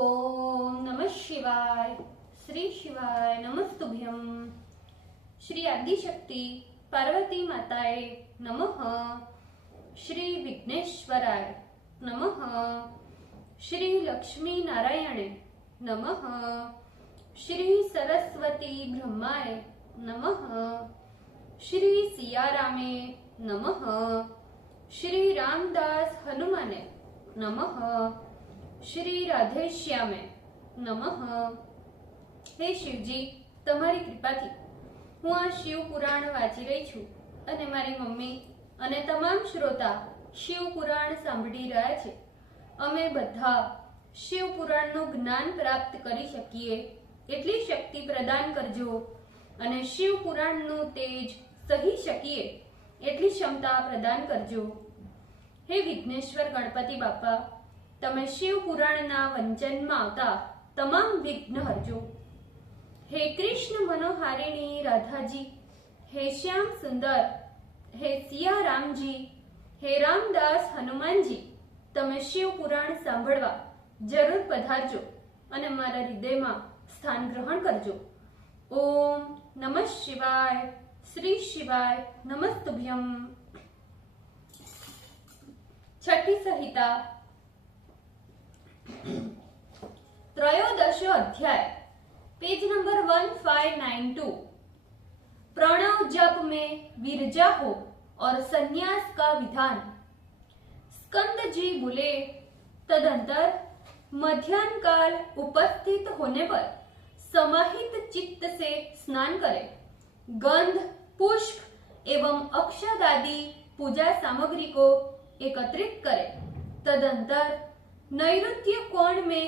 ओम नमः शिवाय। श्री शिवाय नमस्तुभ्यं। श्री आदिशक्ति पार्वती माताए नमः। श्री विघ्नेश्वराय नमः। श्री लक्ष्मी नारायणे नमः। श्री सरस्वती ब्रह्माय नमः। श्री सियारामे नमः। श्री रामदास हनुमाने नमः। श्री राधेश्यामे नमः। हे शिवजी, તમારી કૃપાથી હું આ શિવ પુરાણ વાંચી રહી છું અને મારી મમ્મી અને તમામ શ્રોતા શિવ પુરાણ સાંભળી રહ્યા છે। અમે બધા શિવ પુરાણનું જ્ઞાન પ્રાપ્ત કરી શકીએ એટલી શક્તિ પ્રદાન કરજો અને શિવ પુરાણનું તેજ સહી શકીએ એટલી ક્ષમતા પ્રદાન કરજો। હે વિઘ્નેશ્વર ગણપતિ બાપા, તમે શિવ પુરાણના વંચનમાં આવતા તમામ વિઘ્ન હરજો। हे कृष्ण मनोहारिणी राधा जी, हे श्याम सुंदर, हे सिया राम जी, हे रामदास हनुमान जी, तमे शिव पुराण सांभळवा जरूर पधारजो અને મારા હૃદયમાં સ્થાન ગ્રહણ કરજો। ઓમ નમઃ શિવાય। શ્રી શિવાય નમસ્તુભ્યમ। छठी संहिता त्रयोदश अध्याय, पेज नंबर 1592। प्रणव जप में विरजा हो और संन्यास का विधान। स्कंद जी बोले, तदंतर मध्याह्न काल उपस्थित होने पर समाहित चित्त से स्नान करें। गंध, पुष्प एवं अक्षत आदि पूजा सामग्री को एकत्रित करें। तदंतर नैऋत्य कोण में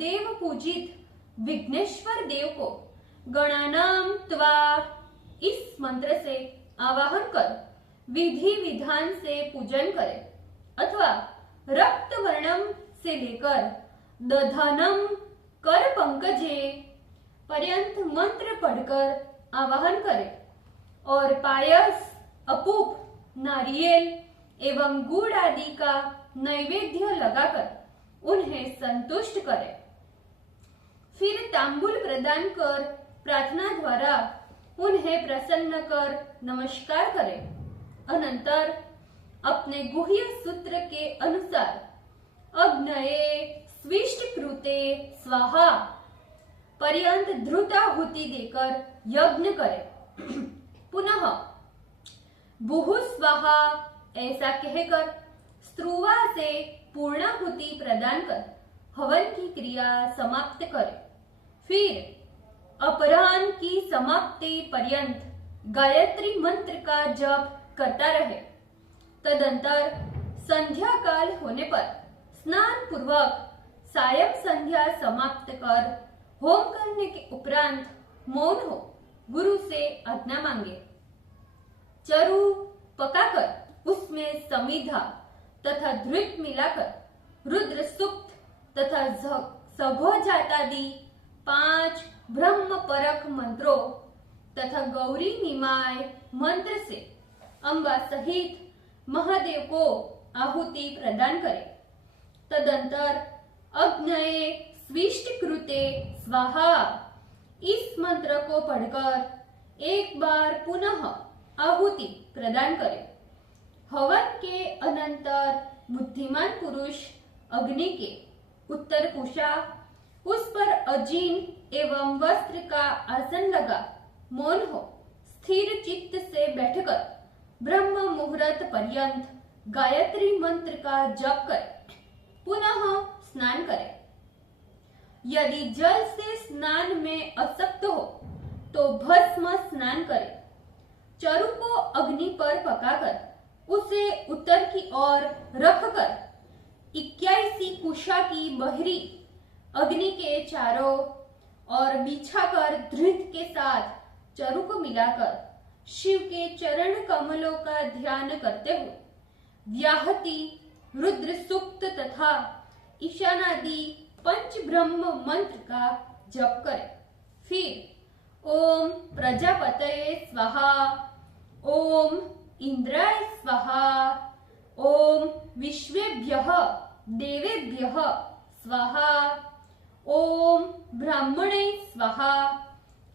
देव पूजित विघ्नेश्वर देव को गणानाम त्वा इस मंत्र से आवाहन कर विधि विधान से पूजन करें अथवा रक्त वर्णम से लेकर दधानम कर पंकजे पर्यंत मंत्र पढ़कर आवाहन करें और पायस, अपूप, नारियल एवं गुड़ आदि का नैवेद्य लगाकर उन्हें संतुष्ट करें। फिर तांबूल प्रदान कर प्रार्थना द्वारा उन्हें प्रसन्न कर नमस्कार करें। अनंतर अपने गुह्य सूत्र के अनुसार अग्नये स्विष्ट कृते स्वाहा पर्यंत धृताहुति देकर यज्ञ करें। पुनः भूहु स्वाहा ऐसा कहकर स्त्रुवा से पूर्णाहुति प्रदान कर हवन की क्रिया समाप्त करें। फिर अपराह्न की समाप्ति पर्यंत गायत्री मंत्र का जप करता रहे। तदंतर संध्या काल होने पर स्नान पूर्वक सायं संध्या समाप्त कर होम करने के उपरांत मौन हो गुरु से आज्ञा मांगे। चरु पकाकर उसमें समिधा तथा धृत मिलाकर रुद्र सूक्त तथा सघोजातादि 5 ब्रह्म परक मंत्रों तथा गौरी निमाय मंत्र से अंबा सहित महादेव को आहुति प्रदान करें। तदंतर अग्नये स्विष्ट कृते स्वाहा इस मंत्र को पढ़कर एक बार पुनः आहुति प्रदान करें। हवन के अनंतर बुद्धिमान पुरुष अग्नि के उत्तर कुशा उस पर अजीन एवं वस्त्र का आसन लगा मौन हो स्थिर चित्त से बैठकर ब्रह्म मुहूर्त पर्यंत गायत्री मंत्र का जप कर पुनः स्नान करें। यदि जल से स्नान में असक्त हो तो भस्म स्नान करें। चरु को अग्नि पर पकाकर उसे उत्तर की ओर रखकर 81 कुशा की बहरी अग्नि के चारों और बिछाकर धृत के साथ चरु को मिलाकर शिव के चरण कमलों का ध्यान करते हुए व्याहति, रुद्र सूक्त तथा ईशानादि 5 ब्रह्म मंत्र का जप करें। फिर ओम प्रजापतये स्वाहा, ओम इंद्राय स्वाहा, ओम विश्वेभ्यः देवेभ्यः स्वाहा, ओम ब्राह्मणे स्वाहा।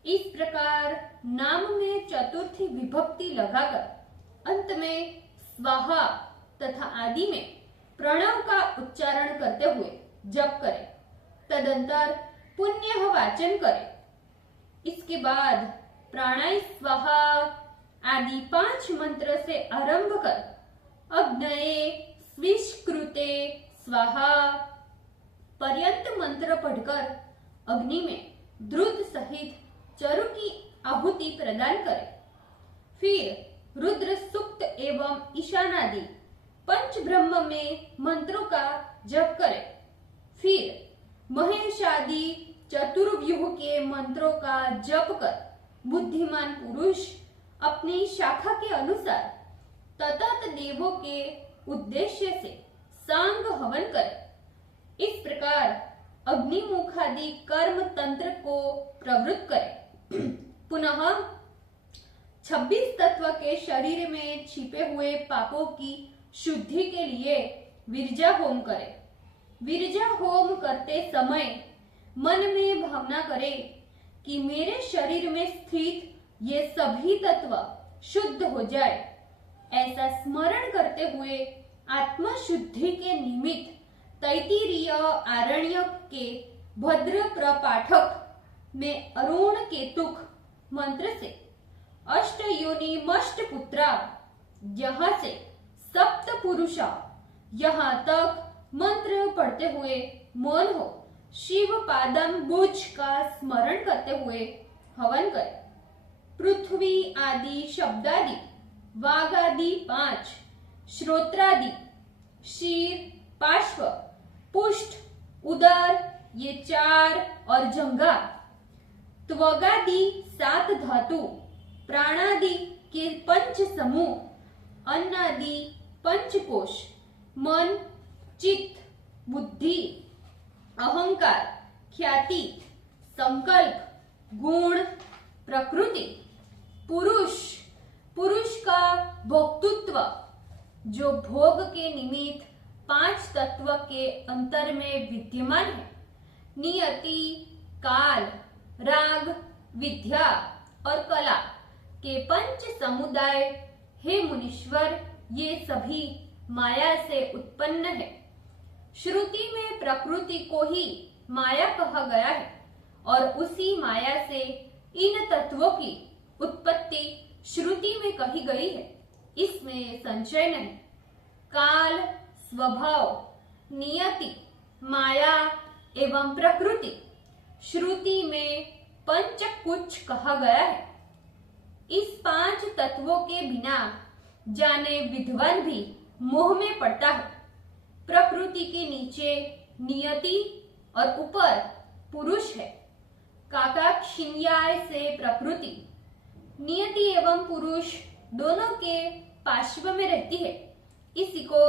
इस प्रकार नाम में चतुर्थी विभक्ति लगाकर अंत में स्वाहा तथा आदि में प्रणव का उच्चारण करते हुए जप करें। तदंतर पुण्य वाचन करें। इसके बाद प्राणाय स्वाहा आदि 5 मंत्र से आरंभ कर अग्नये स्विष्कृते स्वाहा पर्यंत मंत्र पढ़कर अग्नि में द्रुत सहित चरु की आहुति प्रदान करें। फिर रुद्र सूक्त एवं ईशानादि पंच ब्रह्म में मंत्रों का जप करें। फिर महेशादि चतुर्व्यूह के मंत्रों का जप कर बुद्धिमान पुरुष अपनी शाखा के अनुसार ततत देवों के उद्देश्य से सांग हवन करे। इस प्रकार अग्निमुखादि कर्म तंत्र को प्रवृत्त करे। पुनः 26 तत्व के शरीर में छिपे हुए पापों की शुद्धि के लिए विरजा होम करे। विरजा होम करते समय मन में भावना करे कि मेरे शरीर में स्थित ये सभी तत्व शुद्ध हो जाए। ऐसा स्मरण करते हुए आत्म शुद्धि के निमित्त तैत्तिरीय आरण्यक के भद्र प्रपाठक में अरुण केतुक मंत्र से अष्ट योनि मष्ट पुत्रा यहाँ से सप्त पुरुषा यहाँ तक मंत्र पढ़ते हुए मौन हो शिव पादम बुज का स्मरण करते हुए हवन करे। पृथ्वी आदि शब्दादि वाघ आदि 5 श्रोत्रादि शीर पार्श्व पुष्ट उदर ये 4 और जंघा त्वगादि 7 धातु प्राणादि के 5 समूह अन्नादि 5 कोश मन चित्त बुद्धि अहंकार ख्याति संकल्प गुण प्रकृति पुरुष का भोक्तृत्व जो भोग के निमित्त 5 तत्व के अंतर में विद्यमान है। नियति काल राग विद्या और कला के 5 समुदाय हे मुनीश्वर ये सभी माया से उत्पन्न है। श्रुति में प्रकृति को ही माया कहा गया है और उसी माया से इन तत्वों की उत्पत्ति श्रुति में कही गई है, इसमें संशय नहीं। काल स्वभाव नियति माया एवं प्रकृति श्रुति में पंचकुच कहा गया है। इस 5 तत्वों के बिना जाने विद्वान भी मोह में पड़ता है। प्रकृति के नीचे नियति और ऊपर पुरुष है। काकाक्षिण्याय से प्रकृति नियति एवं पुरुष दोनों के पार्श्व में रहती है, इसी को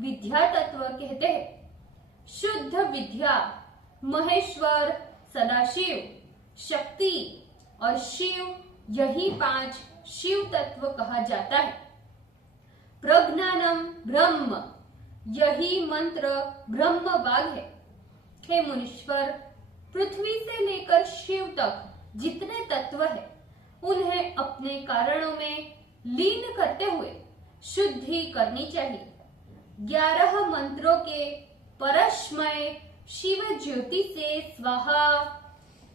विद्या तत्व कहते हैं। शुद्ध विद्या महेश्वर सदाशिव शक्ति और शिव यही 5 शिव तत्व कहा जाता है। प्रज्ञानम ब्रह्म यही मंत्र ब्रह्म बाग है। हे मुनीश्वर पृथ्वी से लेकर शिव तक जितने तत्व है उन्हें अपने कारणों में लीन करते हुए शुद्धि करनी चाहिए। 11 मंत्रों के परस्मय शिव ज्योति से स्वाहा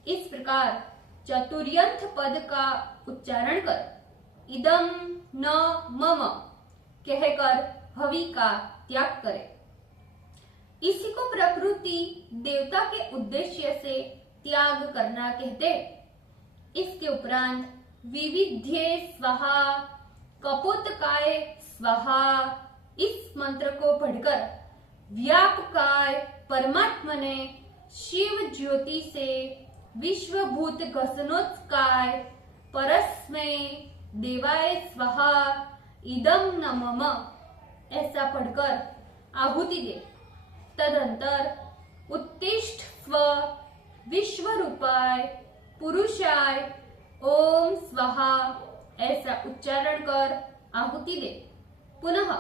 इस प्रकार चतुर्यंत पद का उच्चारण कर इदम न मम कहकर हवि का त्याग करें। इसी को प्रकृति देवता के उद्देश्य से त्याग करना कहते हैं। इसके उपरांत विविध्ये स्वाहा कपोतकाय स्वाहा इस मंत्र को पढ़कर व्यापकाय परमात्मा ने शिव ज्योति से विश्वभूत घसनोत्काय परस्मै देवाय स्वाहा इदम न मम ऐसा पढ़कर आहुति दे। तदंतर उत्तिष्ठ स्व विश्वरूपाय पुरुषाय ओम स्वाहा ऐसा उच्चारण कर आहुति दे। पुनः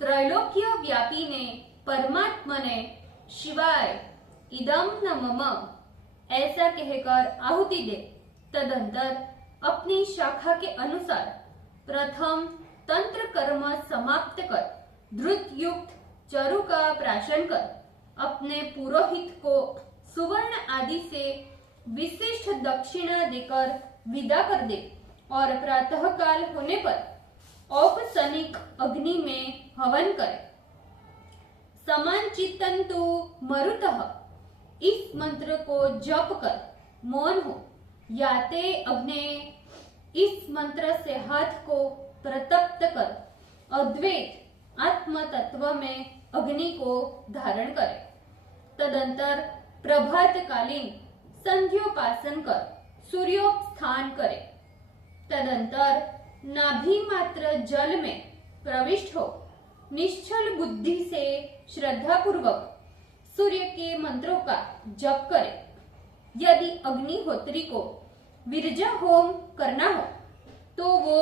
त्रैलोक्य व्यापी ने परमात्मा ने शिवाय इदम न मम, ऐसा कहकर आहुति दे। तदंतर अपनी शाखा के अनुसार प्रथम तंत्र कर्म समाप्त कर धृत युक्त चरु का प्राशन कर अपने पुरोहित को सुवर्ण आदि से विशिष्ट दक्षिणा देकर विदा कर दे और प्रातः काल होने पर औपसनिक अग्नि में हवन करे। समांचितंतु मरुतः, इस मंत्र को जप कर मौन हो। याते अग्ने, इस मंत्र से हाथ को प्रतप्त कर अद्वैत आत्म तत्व में अग्नि को धारण करे। तदंतर प्रभात कालीन संध्योपासन कर सूर्योत्थान करे। तदंतर नाभि मात्र जल में प्रविष्ट हो निश्चल बुद्धि से श्रद्धा पूर्वक सूर्य के मंत्रों का जप करे। यदि अग्निहोत्री को विरजा होम करना हो तो वो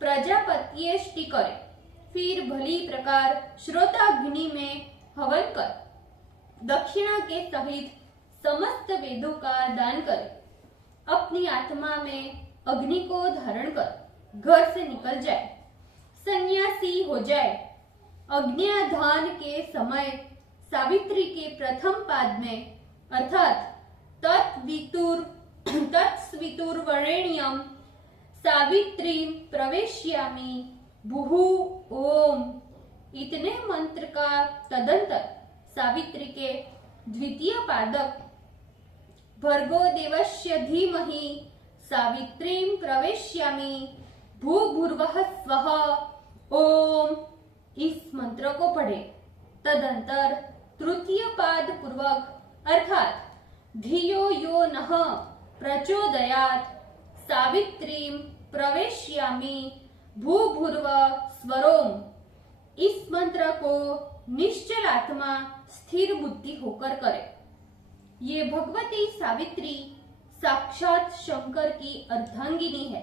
प्रजापत्येष्टि करे। फिर भली प्रकार श्रोताग्नि में हवन कर दक्षिणा के सहित समस्त वेदों का दान करे। अपनी आत्मा में अग्नि को धारण कर घर से निकल जाए, सन्यासी हो जाए। अज्ञाधान के समय सावित्री के प्रथम पाद में अर्थात तत्सवितुर्वरेण्यं सावित्रीं प्रवेश्यामि भुहु ओम, इतने मंत्र का तदंतर सावित्री के द्वितीय पादक भर्गो देवस्य धीमहि सावित्रीं प्रवेश्यामि भूभुर्वः स्वः ओम, इस मंत्र को पढ़े। तदंतर तृतीय पाद पूर्वक अर्थात धियो यो नः प्रचोदयात् सावित्रीं प्रवेश्यामि भूभुर्व स्वरोम, इस मंत्र को निश्चल आत्मा स्थिर बुद्धि होकर करे। ये भगवती सावित्री साक्षात शंकर की अर्धांगिनी है।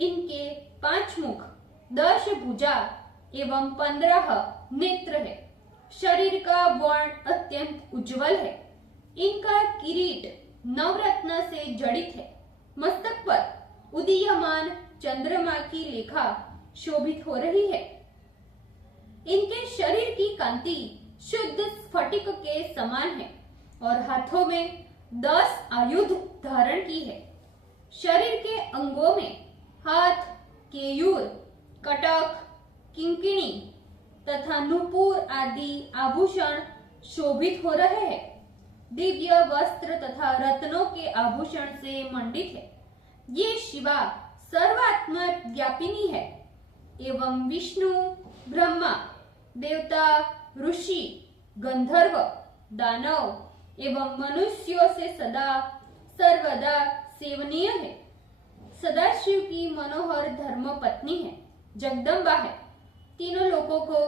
इनके 5 मुख, 10 भुजा एवं 15 नेत्र है। शरीर का वर्ण अत्यंत उज्जवल है। इनका किरीट नवरत्न से जड़ित है। मस्तक पर उदीयमान चंद्रमा की लेखा शोभित हो रही है। इनके शरीर की कांति शुद्ध स्फटिक के समान है और हाथों में 10 आयुध धारण की है। शरीर के अंगों में हाथ, केयूर, कटक, किंकिणी तथा नूपुर आदि आभूषण शोभित हो रहे हैं। दिव्य वस्त्र तथा रत्नों के आभूषण से मंडित है। ये शिवा सर्वात्मा व्यापिनी है एवं विष्णु, ब्रह्मा, देवता, ऋषि, गंधर्व, दानव एवं मनुष्यों से सदा सर्वदा सेवनीय है। सदाशिव की मनोहर धर्म पत्नी है, जगदम्बा है, तीनों लोगों को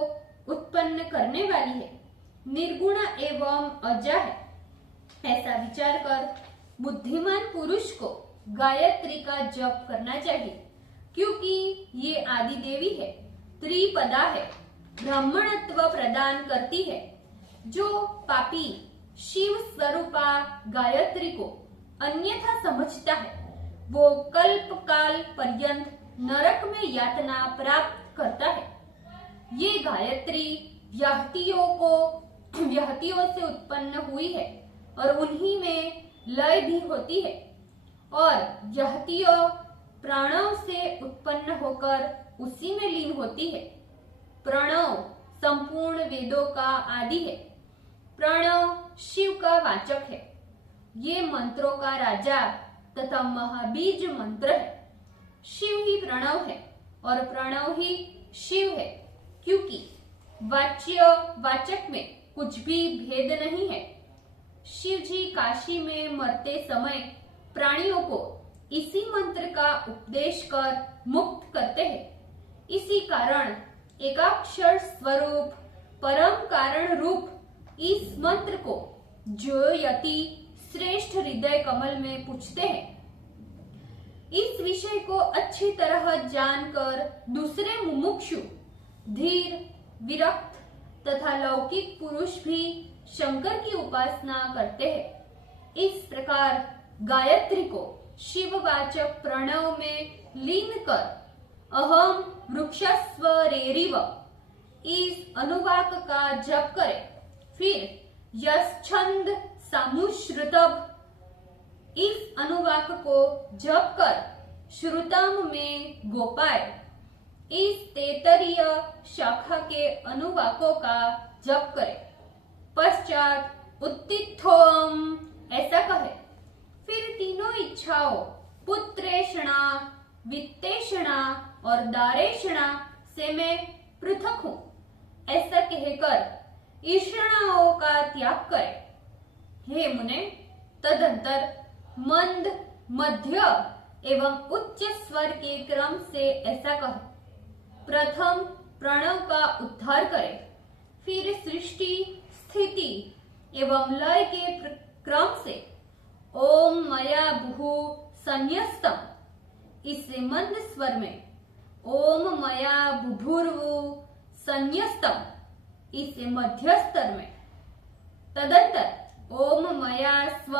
उत्पन्न करने वाली है, निर्गुणा एवं अजा है। ऐसा विचार कर बुद्धिमान पुरुष को गायत्री का जप करना चाहिए, क्योंकि ये आदि देवी है, त्रिपदा है, ब्राह्मणत्व प्रदान करती है। जो पापी शिव स्वरूपा गायत्री को अन्यथा समझता है वो कल्प काल पर्यंत नरक में यातना प्राप्त करता है। ये गायत्री व्याहतियों से उत्पन्न हुई है और उन्हीं में लय भी होती है और व्याहतियों प्राणों से उत्पन्न होकर उसी में लीन होती है। प्रणव संपूर्ण वेदों का आदि है। प्रणव शिव का वाचक है। ये मंत्रों का राजा तथा महाबीज मंत्र है। शिव ही प्रणव है और प्रणव ही शिव है, क्योंकि वाचक में कुछ भी भेद नहीं है। शिव जी काशी में मरते समय प्राणियों को इसी मंत्र का उपदेश कर मुक्त करते हैं। इसी कारण एकाक्षर स्वरूप परम कारण रूप इस मंत्र को जो यति श्रेष्ठ हृदय कमल में पूछते हैं। इस विषय को अच्छी तरह जानकर दूसरे मुमुक्षु, धीर, विरक्त तथा लौकिक पुरुष भी शंकर की उपासना करते हैं। इस प्रकार गायत्री को शिववाचक प्रणव में लीन कर अहम वृक्षस्वरेरिव इस अनुवाक का जप करें। फिर यश्छंद सामुश्रुतभ इस अनुवाक को जप कर श्रुतम में गोपाय इस तेतरीय शाखा के अनुवाकों का जप करें। पश्चात उत्तिथोम ऐसा कहे। फिर तीनों इच्छाओं पुत्रेषणा, वित्तेषणा और दारेषणा से मैं पृथक हूं ऐसा कहकर ईषणाओं का त्याग करे। हे मुने, तदंतर मंद, मध्य एवं उच्च स्वर के क्रम से ऐसा कहे। प्रथम प्रणव का उद्धार करे, फिर सृष्टि, स्थिति एवं लय के क्रम से ओम मया भू संन्यस्तम इसे मंद स्वर में, ओम मया बुभुर्वु संन्यस्तम इसे मध्य स्तर में, तदंतर ओम मया स्व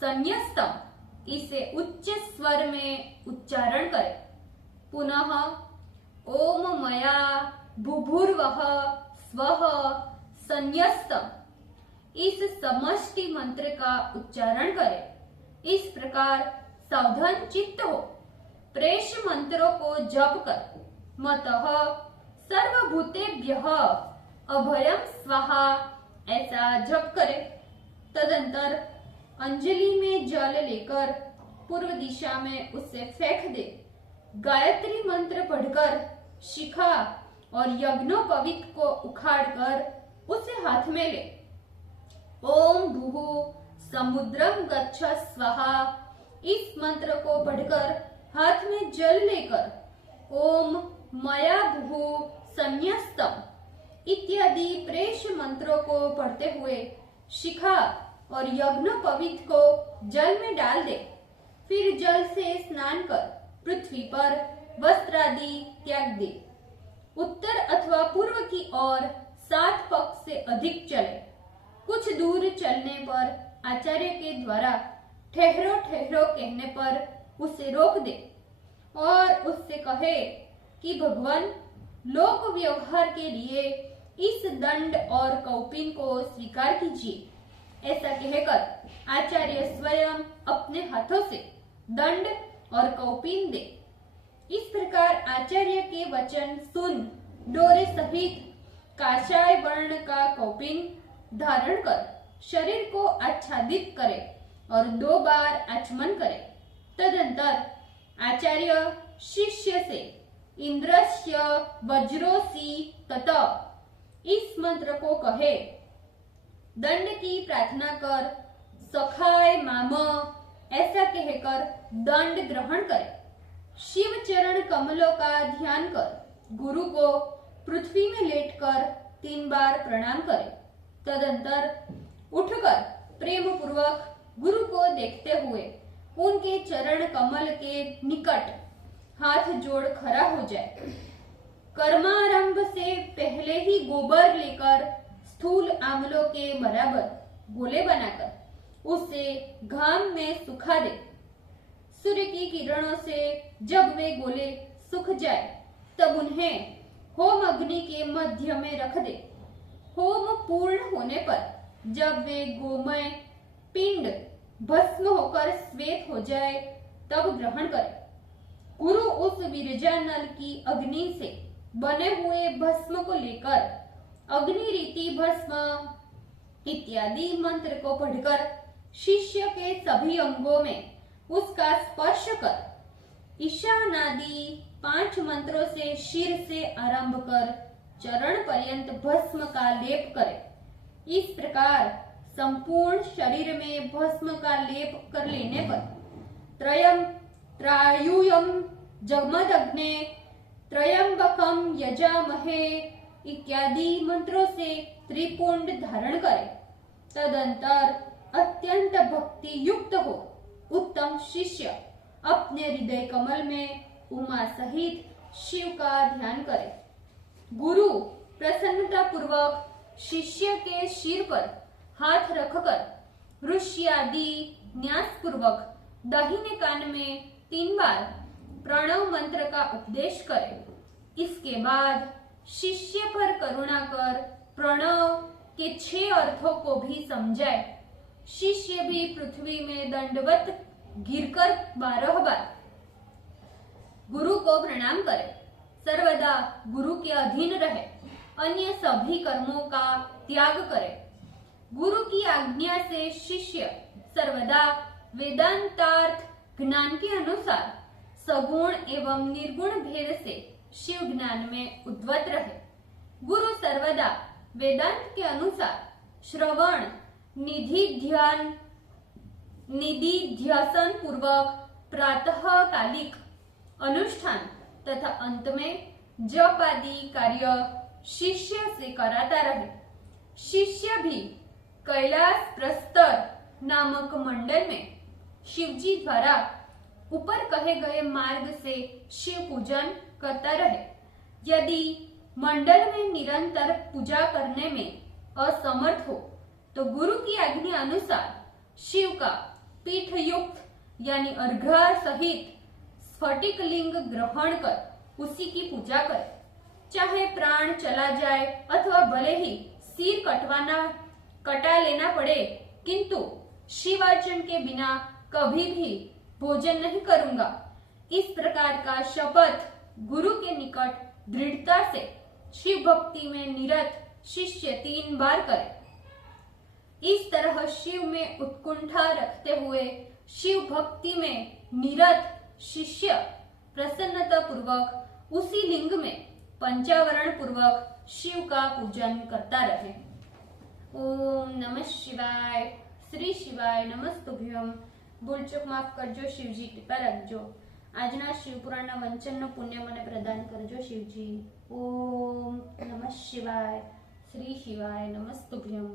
संन्यस्तम इसे उच्च स्वर में उच्चारण करें। पुनः ओम मया बुभुर्वः स्वः संन्यस्तम इस समष्टि मंत्र का उच्चारण करें। इस प्रकार सावधान चित्त हो प्रेष मंत्रों को जप कर मतः सर्वभूतेभ्यः अभयम स्वाहा ऐसा जप करें। तदंतर अंजलि में जल लेकर पूर्व दिशा में उसे फेंक दे। गायत्री मंत्र पढ़कर शिखा और यज्ञोपवीत को उखाड़कर उसे हाथ में ले। ओम भूः समुद्रम गच्छ स्वाहा इस मंत्र को पढ़कर हाथ में जल लेकर ओम मया भूः संन्यस्तम इत्यादि प्रेष मंत्रों को पढ़ते हुए शिखा और यज्ञोपवीत को जल में डाल दे। फिर जल से स्नान कर पृथ्वी पर वस्त्रादि त्याग दे। उत्तर अथवा पूर्व की ओर 7 पक्ष से अधिक चले। कुछ दूर चलने पर आचार्य के द्वारा ठहरो ठहरो कहने पर उसे रोक दे और उससे कहे कि भगवान, लोक व्यवहार के लिए इस दंड और कौपिन को स्वीकार कीजिए। ऐसा कहकर आचार्य स्वयं अपने हाथों से दंड और कौपिन दे। इस प्रकार आचार्य के वचन सुन डोरे सहित काशाय वर्ण का कौपिन धारण कर शरीर को आच्छादित करे और 2 बार आचमन करे। तदंतर आचार्य शिष्य से इंद्रस्य वज्रोसी तत इस मंत्र को कहे। दंड की प्रार्थना कर सखाय माम ऐसा कहकर दंड ग्रहण करे। शिव चरण कमलों का ध्यान कर गुरु को पृथ्वी में लेटकर 3 बार प्रणाम करे। तदंतर उठकर प्रेम पूर्वक गुरु को देखते हुए उनके चरण कमल के निकट हाथ जोड़ खड़ा हो जाए। कर्मारंभ से पहले ही गोबर लेकर स्थूल आंवलों के बराबर गोले बनाकर उसे घाम में सुखा दे। सूर्य की किरणों से जब वे गोले सूख जाए तब उन्हें होम अग्नि के मध्य में रख दे। होम पूर्ण होने पर जब वे गोमय पिंड भस्म होकर श्वेत हो जाए तब ग्रहण करे। गुरु उस विरजा नल की अग्नि से बने हुए भस्म को लेकर अग्नि रीति भस्म इत्यादि मंत्र को पढ़कर शिष्य के सभी अंगों में उसका स्पर्श कर ईशानादि 5 मंत्रों से शिर से आरंभ कर चरण पर्यंत भस्म का लेप करे। इस प्रकार संपूर्ण शरीर में भस्म का लेप कर लेने पर त्रयम त्रायुयम जगमदग्ने त्रयंबकम यजामहे इत्यादि मंत्रों से त्रिपुंड धारण करे। तदंतर अत्यंत भक्ति युक्त हो उत्तम शिष्य अपने हृदय कमल में उमा सहित शिव का ध्यान करे। गुरु प्रसन्नता पूर्वक शिष्य के सिर पर हाथ रखकर ऋष्यादि न्यास पूर्वक दाहिने कान में 3 बार प्रणव मंत्र का उपदेश करे। इसके बाद शिष्य पर करुणा कर प्रणव के 6 अर्थों को भी समझाए। शिष्य भी पृथ्वी में दंडवत गिरकर 12 बार गुरु को प्रणाम करे, सर्वदा गुरु के अधीन रहे, अन्य सभी कर्मों का त्याग करे। गुरु की आज्ञा से शिष्य सर्वदा वेदांतार्थ ज्ञान के अनुसार सगुण एवं निर्गुण भेद से शिव ज्ञान में उद्वत रहे। गुरु सर्वदा वेदांत के अनुसार श्रवण निधिध्यासन पूर्वक प्रातः कालिक अनुष्ठान तथा अंत में जप आदि कार्य शिष्य से कराता रहे। शिष्य भी कैलाश प्रस्तर नामक मंडल में शिवजी द्वारा ऊपर कहे गए मार्ग से शिव पूजन करता रहे। यदि मंडल में निरंतर पूजा करने में असमर्थ हो तो गुरु की आज्ञा अनुसार शिव का पीठ युक्त यानी अर्घ्य सहित स्फटिक लिंग ग्रहण कर उसी की पूजा करे। चाहे प्राण चला जाए अथवा भले ही सिर कटा लेना पड़े, किंतु शिवार्चन के बिना कभी भी भोजन नहीं करूंगा, इस प्रकार का शपथ गुरु के निकट दृढ़ता से शिव भक्ति में निरत शिष्य 3 बार करे। इस तरह शिव में उत्कंठा रखते हुए शिव भक्ति में निरत शिष्य प्रसन्नता पूर्वक उसी लिंग में पंचावरण पूर्वक शिव का पूजन करता रहे। ओम नमः शिवाय। श्री शिवाय नमस्तुभ्यम। भूलचूक माफ करजो शिवजी, कृपा रखजो। આજના શિવપુરાણના વંચનનો પુણ્ય મને પ્રદાન કરજો શિવજી। ઓમ નમઃ શિવાય। શ્રી શિવાય નમસ્તુભ્યમ।